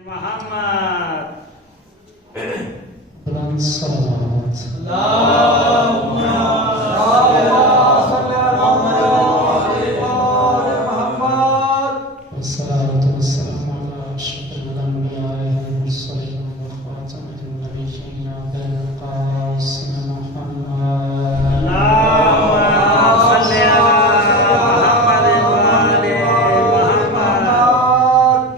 محمد بلند صلوات اللهم صل على محمد والصلاة والسلام على أشرف الأنبياء والمرسلين وخاتم النبيين أبي القاسم محمد اللهم صل على محمد وآل محمد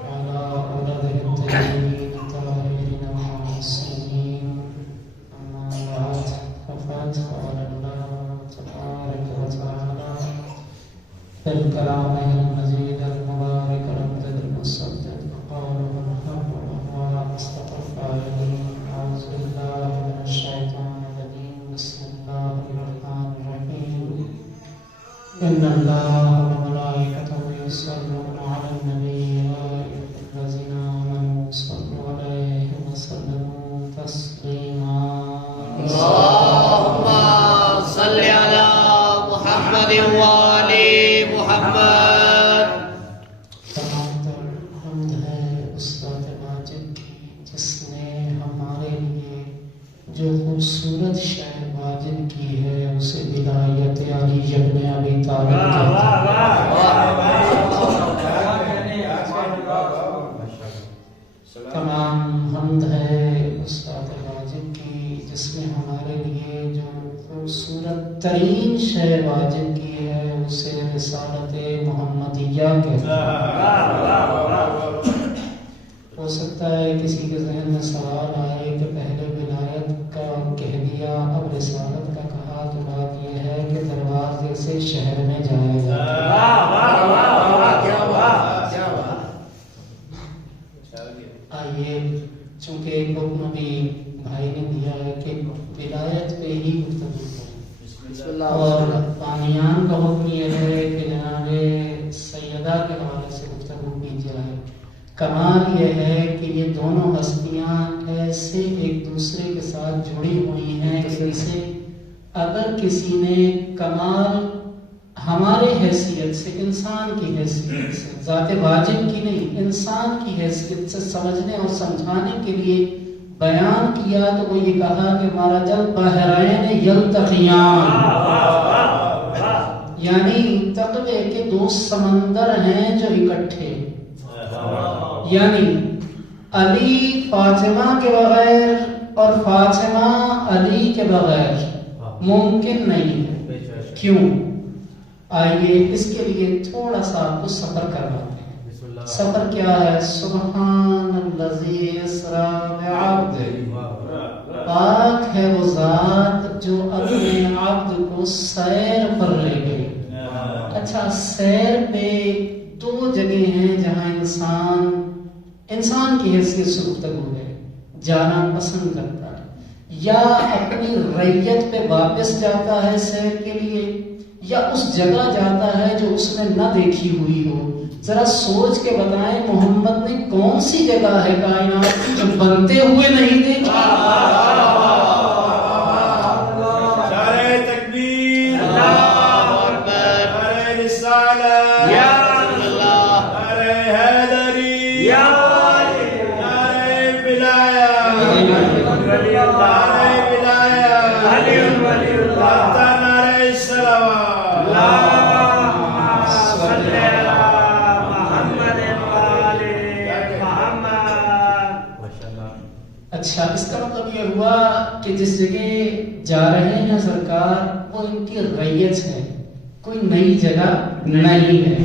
وعلى أولاده الطيبين الطاهرين المعصومين أما بعد فقد قال الله تبارك وتعالى في الكلام المجيد المبارك الأمجد المصدق قوله الحق وهو أصدق القائلين أعوذ بالله من الشيطان الرجيم بسم الله الرحمن الرحيم إن الله وملائكته يصلون على النبي يا أيها الذين آمنوا صلوا عليه وسلموا تسليما اللهم صل على محمد وآل محمد تمام تر حمد ہے استاد واجب کی جس نے ہمارے لیے جو خوبصورت شعر واجب کی ہے اسے ولایت علی ابن ابی طالب کہتے ہیں تمام حمد ہے استاد واجب کی جس نے ہمارے لیے جو خوبصورت ترین شعر واجب کی ہے اسے رسالت محمدیہ کہتے ہیں ہو سکتا ہے کسی کے ذہن میں سوال آئے کہ پہلے ولایت کا کہہ دیا اب رسالت کا کہا تو بات یہ ہے کہ دروازے سے شہر میں جایا جاتا ہے آئیے چونکہ ایک حکم بھی بھائی نے دیا ہے کہ ولایت پہ ہی گفتگو کریں اور بامیان کا حکم یہ ہے کہ جناب سیدہ کے حوالے سے گفتگو کی جائے کمال یہ ہے کہ یہ دونوں ہستیاں ایسے ایک دوسرے کے ساتھ جڑی ہوئی ہیں کہ اسے اگر کسی نے کمال ہمارے حیثیت سے انسان کی حیثیت سے ذات واجب کی نہیں انسان کی حیثیت سے سمجھنے اور سمجھانے کے لیے بیان کیا تو وہ یہ کہا کہ مرجل بحرین یلتقیان یعنی تقوی کے دو سمندر ہیں جو اکٹھے یعنی علی فاطمہ کے بغیر اور فاطمہ علی کے بغیر ممکن نہیں ہے کیوں آئیے اس کے لیے تھوڑا سا آپ کو سفر کرواتے ہیں سفر کیا ہے سبحان الذی اسرا بعبدہ پاک ہے وہ ذات جو اپنے عبد کو سیر پر لے گئی اچھا سیر پہ دو جگہ ہیں جہاں انسان کی حیثیت سے گفتگو ہے جانا پسند کرتا ہے یا اپنی ریت پہ واپس جاتا ہے سیر کے لیے یا اس جگہ جاتا ہے جو اس نے نہ دیکھی ہوئی ہو ذرا سوچ کے بتائیں محمد نے کون سی جگہ ہے کائنات کی جو بنتے ہوئے نہیں دیکھی نعرہ تکبیر اللہ اکبر نعرہ رسالت یا اللہ نعرہ حیدری یا نعرہ ولایت ولی اللہ نعرہ ولایت علی ولی اللہ نعرہ صلوات اللہم صل علی محمد وآل محمد اچھا اس کا مطلب یہ ہوا کہ جس جگہ جا رہے ہیں سرکار وہ ان کی ریت ہے کوئی نئی جگہ نہیں ہے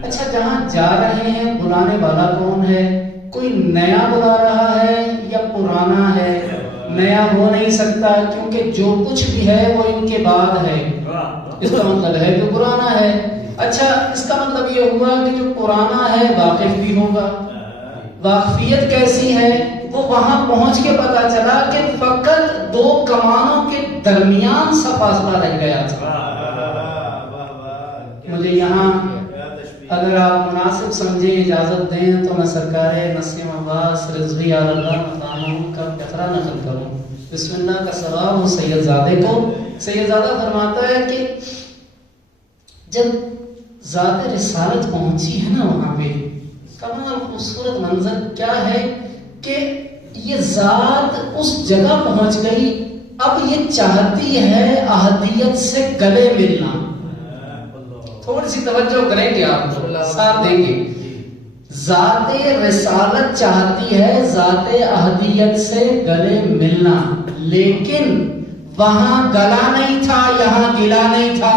اچھا جہاں جا رہے ہیں بلانے والا کون ہے کوئی نیا بلا رہا ہے یا پرانا ہے نیا ہو نہیں سکتا کیونکہ جو کچھ بھی ہے وہ ان کے بعد ہے اس کا مطلب ہے کہ پرانا ہے اچھا اس کا مطلب یہ ہوا کہ جو پرانا ہے واقف بھی ہوگا واقفیت کیسی ہے وہ وہاں پہنچ کے پتا چلا کہ فقط دو کمانوں کے درمیان سا فاصلہ رہ گیا تھا مجھے یہاں اگر آپ مناسب سمجھیں اجازت دیں تو میں سرکار نسیم عباس رضوی اللہ مطامن کا فقرہ نقل کروں بسم اللہ کا ثواب ہو سید زادے کو سید زادہ فرماتا ہے کہ جب ذات رسالت پہنچی ہے نا وہاں پہ کمال خوبصورت منظر کیا ہے کہ یہ ذات اس جگہ پہنچ گئی، اب یہ چاہتی ہے احدیت سے گلے ملنا. تھوڑی سی توجہ کریں گے آپ ساتھ دیں گے. ذات رسالت چاہتی ہے ذات احدیت سے گلے ملنا، لیکن وہاں گلا نہیں تھا، یہاں گلا نہیں تھا.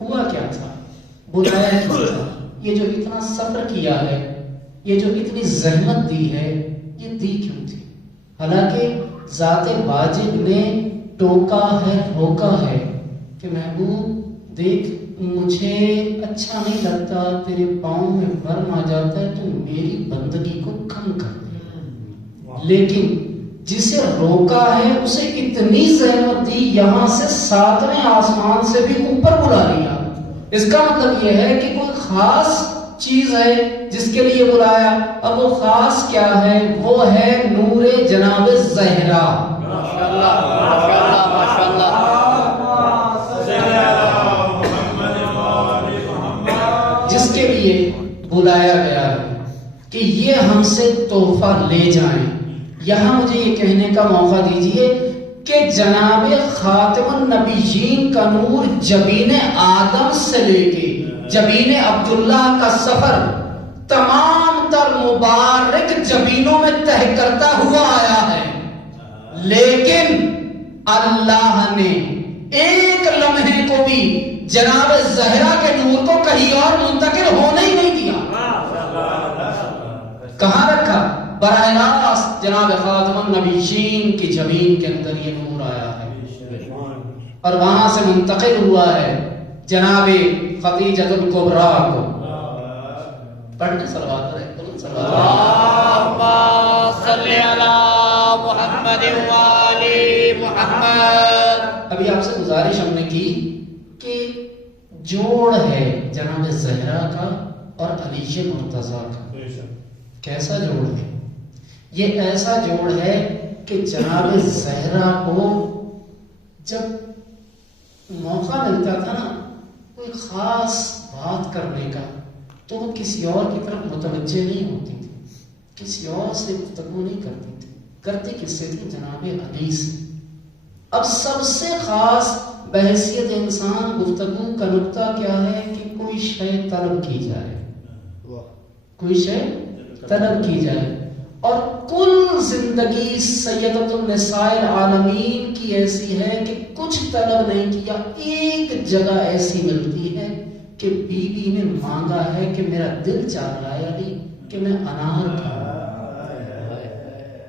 ہوا کیا تھا؟ بلایا کیا تھا؟ یہ جو اتنا سفر کیا ہے، یہ جو اتنی زحمت دی ہے، یہ دی کیوں تھی؟ حالانکہ ذات واجب نے ٹوکا ہے، روکا ہے کہ محبوب دیکھ مجھے اچھا نہیں لگتا، تیرے پاؤں میں ورم آ جاتا ہے، تو میری بندگی کو کم کر دے. لیکن جسے روکا ہے اسے اتنی زحمت دی، یہاں سے 7ویں آسمان سے بھی اوپر بلا لیا. اس کا مطلب یہ ہے کہ کوئی خاص چیز ہے جس کے لیے بلایا. اب وہ خاص کیا ہے؟ وہ ہے نور جناب زہرا. جس کے لیے بلایا گیا ہے کہ یہ ہم سے تحفہ لے جائیں. یہاں مجھے یہ کہنے کا موقع دیجئے کہ جناب خاتم النبیین کا نور جبین آدم سے لے کے جبین عبداللہ کا سفر تمام تر مبارک جبینوں میں تہ کرتا ہوا آیا ہے، لیکن اللہ نے ایک لمحے کو بھی جناب زہرا کے نور کو کہیں اور منتقل ہونے ہی نہیں دیا. کہاں رکھا؟ براہ راست جناب خاتم النبیین کی جبین کے اندر یہ نور آیا ہے، اور وہاں سے منتقل ہوا ہے جناب خدیجۃ الکبریٰ کو. پڑھنے صلوات پڑھیں. اللہم صلی علی محمد وآلِ محمد. ابھی آپ سے گزارش ہم نے کی کہ جوڑ ہے جناب زہرا کا اور علی مرتضیٰ کا. کیسا جوڑ ہے؟ یہ ایسا جوڑ ہے کہ جناب زہرا کو جب موقع ملتا تھا نا کوئی خاص بات کرنے کا، تو وہ کسی اور کی طرف متوجہ نہیں ہوتی تھی، کسی اور سے گفتگو نہیں کرتی تھی. کرتی کس سے تھی؟ جناب علی سے. اب سب سے خاص بحیثیت انسان گفتگو کا نقطہ کیا ہے کہ کوئی شے طلب کی جائے، کوئی شے طلب کی جائے. اور کل زندگی سیدۃ النساء العالمین کی ایسی ہے کہ کچھ طلب نہیں کیا. ایک جگہ ایسی ملتی ہے کہ بیوی نے مانگا ہے کہ میرا دل چاہ رہا ہے علی کہ میں انار کھاؤں،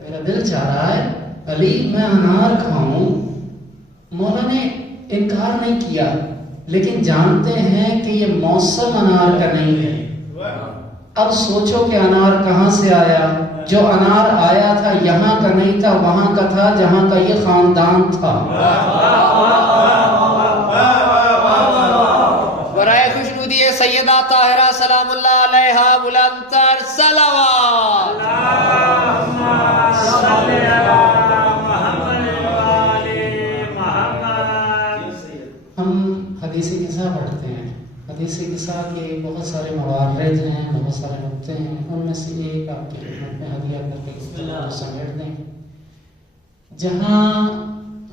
میرا دل چاہ رہا ہے علی میں انار کھاؤں. مولا نے انکار نہیں کیا، لیکن جانتے ہیں کہ یہ موسم انار کا نہیں ہے. اب سوچو کہ انار کہاں سے آیا؟ جو انار آیا تھا یہاں کا نہیں تھا، وہاں کا تھا جہاں کا یہ خاندان تھا. برائے خوشنودی سیدہ طاہرہ سلام اللہ علیہا بلند تر صلوات. ہم حدیث قصہ پڑھتے ہیں. حدیث قصہ کے بہت سارے موارد ہیں، بہت سارے نقطے ہیں. ان میں سے ایک آپ کی خدمت میں ہدیہ کر کے سمیٹ دیں. جہاں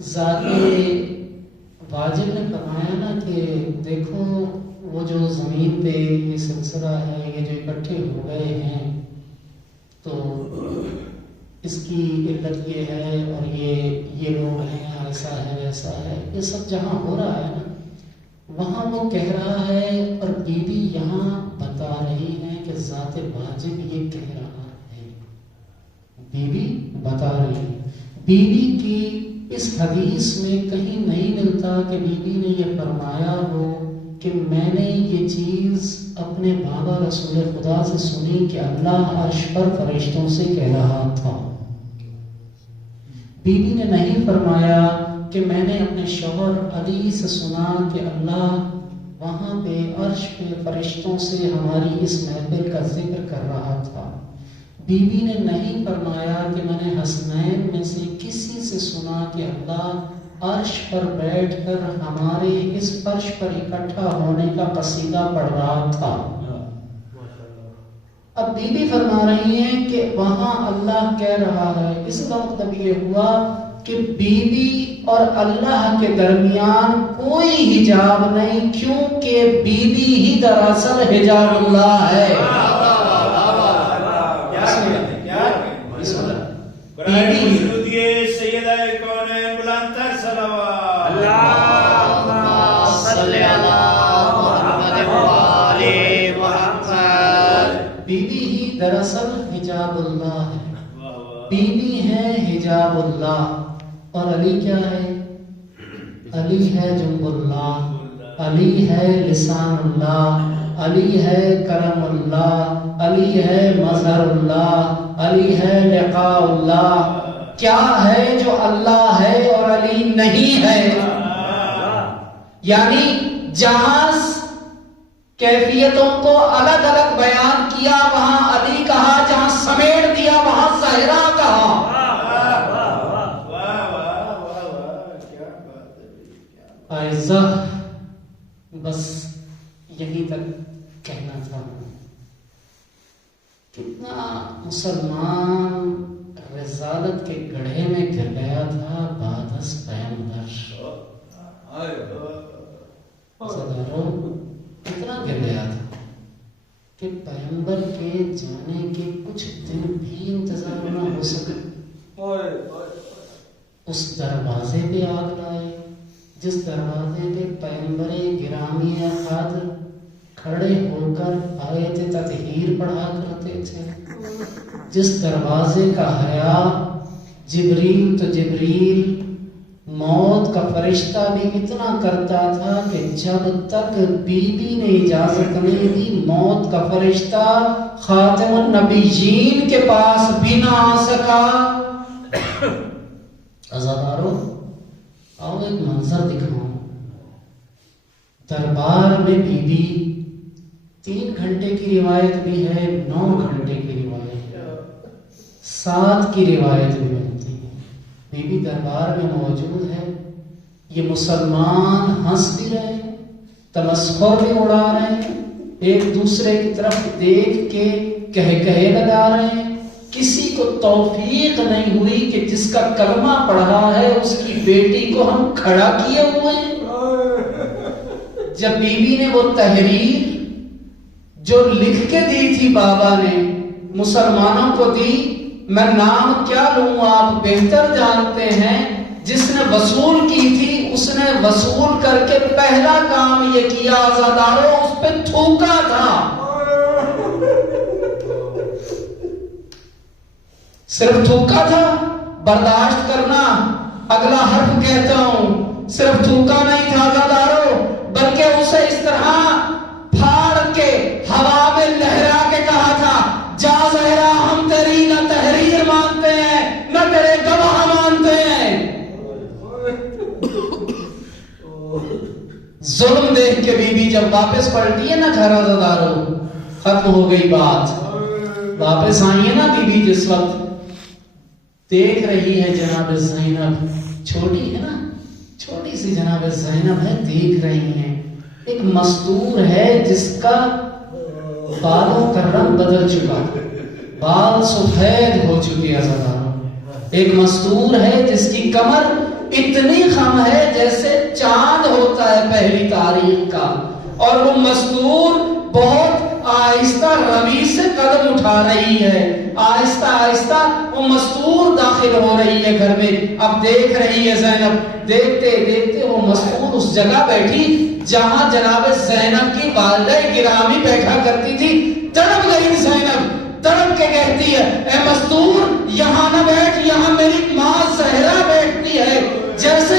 ذات واجب نے فرمایا نا کہ دیکھو وہ جو زمین پہ یہ سلسلہ ہے، یہ جو اکٹھے ہو گئے ہیں، تو اس کی علت یہ ہے اور یہ لوگ ہیں، ایسا ہے ویسا ہے، یہ سب جہاں ہو رہا ہے نا وہاں وہ کہہ رہا ہے اور بی بی یہاں بتا رہی ہے کہ ذات واجب یہ کہہ رہا ہے. بی بی بتا رہی ہے. بی بی کی اس حدیث میں کہیں نہیں ملتا کہ بی بی نے یہ فرمایا ہو کہ میں نے یہ چیز اپنے بابا رسول خدا سے سنی کہ اللہ عرش پر فرشتوں سے کہہ رہا تھا. بی بی نے نہیں فرمایا کہ میں نے اپنے شوہر علی سے سنا کہ اللہ وہاں پہ عرش پہ فرشتوں سے ہماری اس محفل کا ذکر کر رہا تھا. بی بی نے نہیں فرمایا کہ میں نے حسنین میں سے کسی سے سنا کہ اللہ عرش پر بیٹھ کر ہمارے اس فرش پر اکٹھا ہونے کا قصیدہ پڑھ رہا تھا۔ اب بی بی فرما رہی ہیں کہ وہاں اللہ کہہ رہا ہے، اس کا مطلب یہ ہوا کہ بی بی اور اللہ کے درمیان کوئی حجاب نہیں، کیونکہ بی بی ہی دراصل حجاب اللہ ہے۔ بی بی ہی دراصل حجاب اللہ ہے، بی بی ہے حجاب اللہ، اور علی کیا ہے؟ علی ہے جنب اللہ، علی ہے لسان اللہ، علی ہے کرم اللہ، علی ہے مظہر اللہ، علی ہے لقاء اللہ۔ کیا ہے جو اللہ ہے اور علی نہیں ہے؟ یعنی جہاں کیفیتوں کو الگ الگ بیان کیا وہاں علی کہا، جہاں سمیٹ دیا وہاں زہرا کہا۔ عائزہ بس یہی تک کہنا تھا۔ کتنا مسلمان رسالت کے گڑھے میں گر گیا تھا بعد از پیغمبر، اتنا گر گیا تھا کہ پیغمبر کے جانے کے کچھ دن بھی انتظار نہ ہو سکے۔ اس دروازے پہ آگ لائے جس دروازے پہ پیغمبر گرامی قدر کھڑے ہو کر آیت تطہیر پڑھا کرتے تھے، جس دروازے کا حیا جبریل تو جبریل موت کا فرشتہ بھی اتنا کرتا تھا کہ جب تک بی بی نے اجازت نہیں دی موت کا فرشتہ خاتم النبیین کے پاس بھی نہ آ سکا۔ عزادارو آؤ ایک منظر دکھاؤں۔ دربار میں بی بی 3 گھنٹے کی روایت بھی ہے، 9 گھنٹے کی روایت ہے، 7 کی روایت بھی ملتی ہے۔ بی بی دربار میں موجود ہے، یہ مسلمان ہنس بھی رہے ہیں، تمسخر بھی اڑا رہے ہیں، ایک دوسرے کی طرف دیکھ کے کہے لگا رہے ہیں۔ کسی کو توفیق نہیں ہوئی کہ جس کا کلمہ پڑھا ہے اس کی بیٹی کو ہم کھڑا کیے ہوئے ہیں۔ جب بی بی نے وہ تحریر جو لکھ کے دی تھی بابا نے مسلمانوں کو دی، میں نام کیا لوں آپ بہتر جانتے ہیں، جس نے وصول کی تھی اس نے وصول کر کے پہلا کام یہ کیا عزاداروں، اس پہ تھوکا تھا۔ صرف تھوکا تھا، برداشت کرنا، اگلا حرف کہتا ہوں، صرف تھوکا نہیں تھا عزاداروں، بلکہ اسے اس طرح پھاڑ کے ہوا میں لہرا کے کہا تھا، جا زہرا ہم تیری نہ تحریر مانتے ہیں نہ تیرے گواہ مانتے ہیں۔ ظلم دیکھ کے بی بی جب واپس پلٹی ہے نا گھر عزاداروں، ختم ہو گئی بات۔ واپس آئی ہے نا بی بی، جس وقت دیکھ رہی ہے جناب زینب، چھوٹی ہے نا، چھوٹی سی جناب زینب ہے، دیکھ رہی ہیں ایک مستور ہے جس کا بالوں کا رنگ بدل چکا، بال سفید ہو چکی ہے، ایک مستور ہے جس کی کمر اتنی خم ہے جیسے چاند ہوتا ہے پہلی تاریخ کا، اور وہ مستور بہت آہستہ روی سے قدم اٹھا رہی ہے، آہستہ آہستہ وہ مستور داخل ہو رہی ہے گھر میں۔ اب دیکھ رہی ہے زینب، دیکھتے دیکھتے وہ مستور اس جگہ بیٹھی جہاں جناب زینب کی والدہ گرامی بیٹھا کرتی تھی۔ تڑپ گئی زینب، تڑپ کے کہتی ہے، اے مستور یہاں نہ بیٹھ، یہاں میری ماں زہرا بیٹھتی ہے۔ جیسے